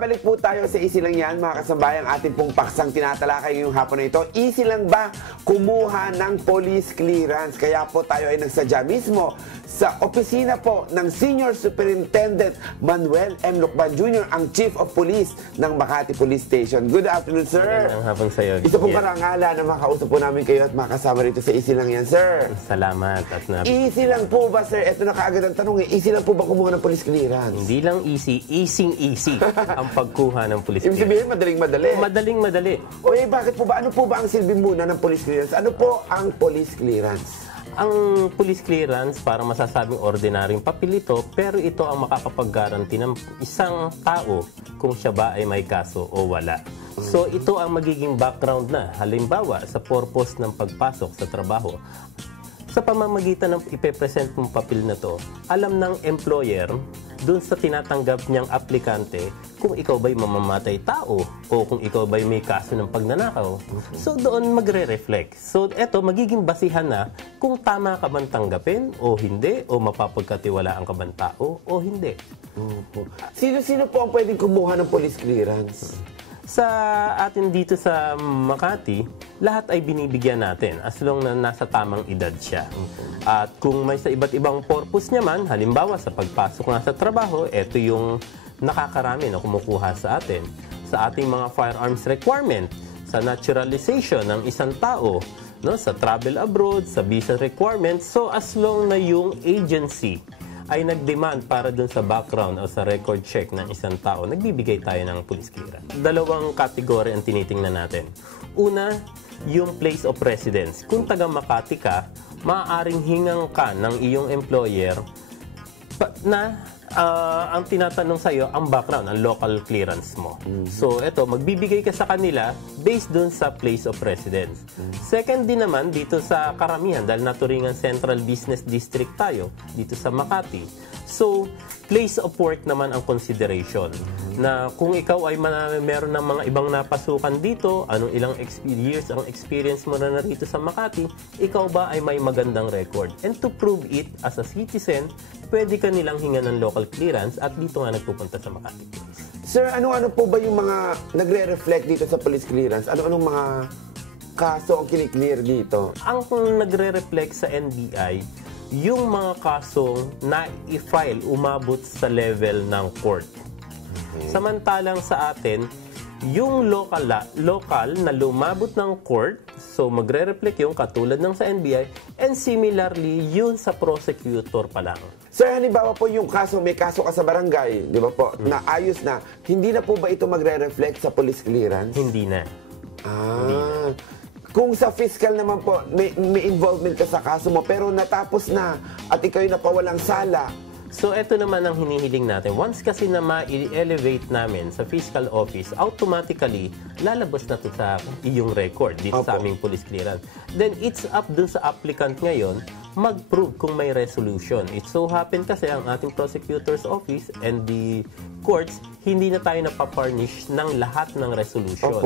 Babalik po tayo sa easy lang yan, mga kasambayan. Ating pong paksang tinatalakay ngayong hapon na ito. Easy lang ba kumuha ng police clearance? Kaya po tayo ay nagsadya mismo sa opisina po ng Senior Superintendent Manuel M. Lucban Jr., ang Chief of Police ng Makati Police Station. Good afternoon, sir. Magandang hapon sa iyo. Isa pong karangala na makausap po namin kayo at makasama rito sa easy lang yan, sir. Salamat. Easy lang po ba, sir? Ito na kaagad ang tanong eh. Easy lang po ba kumuha ng police clearance? Hindi lang easy, easy ang pagkuha ng police Ibig clearance. sabihin, madaling-madali. Madaling-madali. O eh, bakit po ba? Ano po ba ang silbi muna ng police clearance? Ano po ang police clearance? Ang police clearance, para masasabing ordinaryong papel ito, pero ito ang makakapag-garanti ng isang tao kung siya ba ay may kaso o wala. So ito ang magiging background na, halimbawa sa purpose ng pagpasok sa trabaho. Sa pamamagitan ng ipepresent mong papel na to, alam ng employer dun sa tinatanggap niyang aplikante kung ikaw ba'y mamamatay tao o kung ikaw ba'y may kaso ng pagnanakaw. So doon magre-reflect. So eto, magiging basihan na kung tama ka bang tanggapin o hindi, o mapapagkatiwalaan ka bang tao o hindi. Sino-sino po ang pwedeng kumuha ng police clearance? Sa atin dito sa Makati, lahat ay binibigyan natin as long na nasa tamang edad siya. At kung may sa iba't ibang purpose naman, halimbawa sa pagpasok nga sa trabaho, ito yung nakakarami na kumukuha sa atin. Sa ating mga firearms requirement, sa naturalization ng isang tao, no, sa travel abroad, sa visa requirements, so as long na yung agency ay nag-demand para dun sa background o sa record check ng isang tao, nagbibigay tayo ng police clearance. Dalawang kategory ang tinitingnan natin. Una, yung place of residence. Kung taga Makati ka, maaaring hingang ka ng iyong employer na ang tinatanong sa iyo ang background, ang local clearance mo. So ito, magbibigay ka sa kanila based dun sa place of residence. Second din naman, dito sa karamihan, dahil naturingan Central Business District tayo, dito sa Makati. So, place of work naman ang consideration. Na kung ikaw ay meron ng mga ibang napasukan dito, anong ilang years ang experience mo na narito sa Makati, ikaw ba ay may magandang record? And to prove it as a citizen, pwede ka nilang hingan ng local clearance at dito nga nagpupunta sa Makati Police. Sir, ano-ano po ba yung mga nagre-reflect dito sa police clearance? Ano-anong mga kaso ang kiniklear dito? Ang nagre-reflect sa NBI, yung mga kasong na-i-file umabot sa level ng court. Samantalang sa atin, yung local na lumabot ng court, so magre-reflect yung katulad ng sa NBI, and similarly, yun sa prosecutor pa lang. Sir, halimbawa po yung kaso, may kaso ka sa barangay, di ba po, na ayos na, hindi na po ba ito magre-reflect sa police clearance? Hindi na. Kung sa fiscal naman po, may involvement ka sa kaso mo, pero natapos na at ikaw yung napawalang sala. So, ito naman ang hinihiling natin. Once kasi na ma-elevate namin sa fiscal office, automatically, lalabas na ito sa iyong record dito sa aming police clearance. Then, it's up dun sa applicant ngayon, mag-prove kung may resolution. It so happen kasi ang ating prosecutor's office and the courts, hindi na tayo napaparnish ng lahat ng resolution.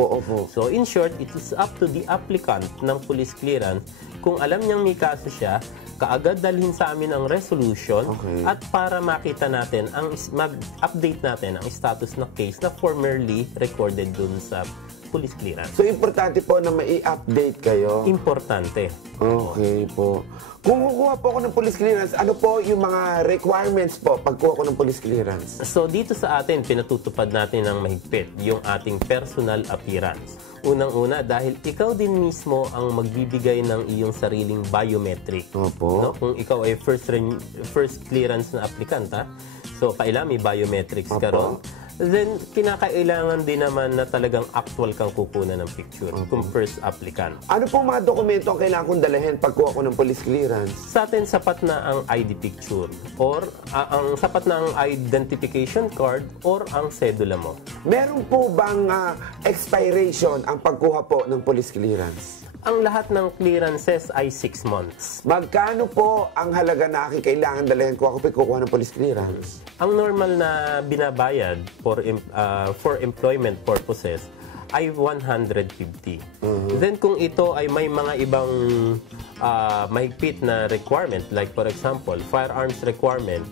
So, in short, it is up to the applicant ng police clearance. Kung alam niyang may kaso siya, kaagad dalhin sa amin ang resolution at para makita natin, mag-update natin ang status ng case na formerly recorded dun sa police clearance. So, importante po na mai-update kayo? Importante. Okay po. Kung kukuha po ako ng police clearance, ano po yung mga requirements po pagkuha ko ng police clearance? So, dito sa atin, pinatutupad natin ng mahigpit yung ating personal appearance. Unang-una, dahil ikaw din mismo ang magbibigay ng iyong sariling biometric. Opo. No? Kung ikaw ay first clearance na applicant, so kailangan may biometrics ka ron. Then, kinakailangan din naman na talagang actual kang kukunan ng picture kung first applicant. Ano pong mga dokumento ang kailangan kong dalhin pagkuha ko ng police clearance? Sa atin, sapat na ang ID picture or ang sapat na ang identification card or ang sedula mo. Meron po bang expiration ang pagkuha po ng police clearance? Ang lahat ng clearances ay 6 months. Magkano po ang halaga na kailangan dalhin ko ako kukuha ng police clearance? Ang normal na binabayad for employment purposes ay 150. Then kung ito ay may mga ibang mahigpit na requirement, like for example, firearms requirement,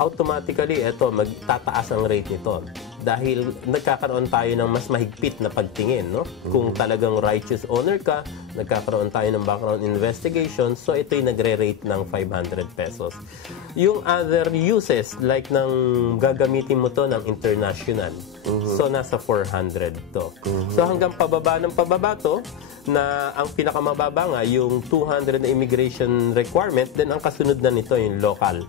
automatically ito magtataas ang rate nito. dahil nagkakaroon tayo ng mas mahigpit na pagtingin, no? Kung talagang righteous owner ka, nagkakaroon tayo ng background investigation, so ito'y nagre-rate ng 500 pesos. Yung other uses, like nang gagamitin mo to ng international, so nasa 400 to. So hanggang pababa ng pababa to, na ang pinakamababa nga, yung 200 na immigration requirement, then ang kasunod na nito yung local.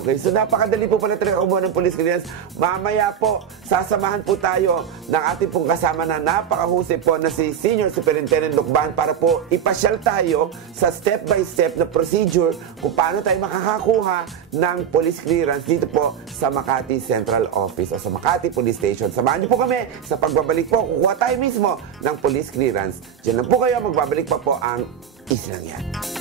Okay. So napakadali po pala talaga kumuha ng police clearance. Mamaya po, sasamahan po tayo ng ating pong kasama na napakahusay po na si Senior Superintendent Lucban para po ipasyal tayo sa step-by-step na procedure kung paano tayo makakakuha ng police clearance dito po sa Makati Central Office o sa Makati Police Station. Samahan niyo po kami sa pagbabalik po. Kukuha tayo mismo ng police clearance. Diyan lang po kayo, magbabalik pa po ang Easy Lang Yan.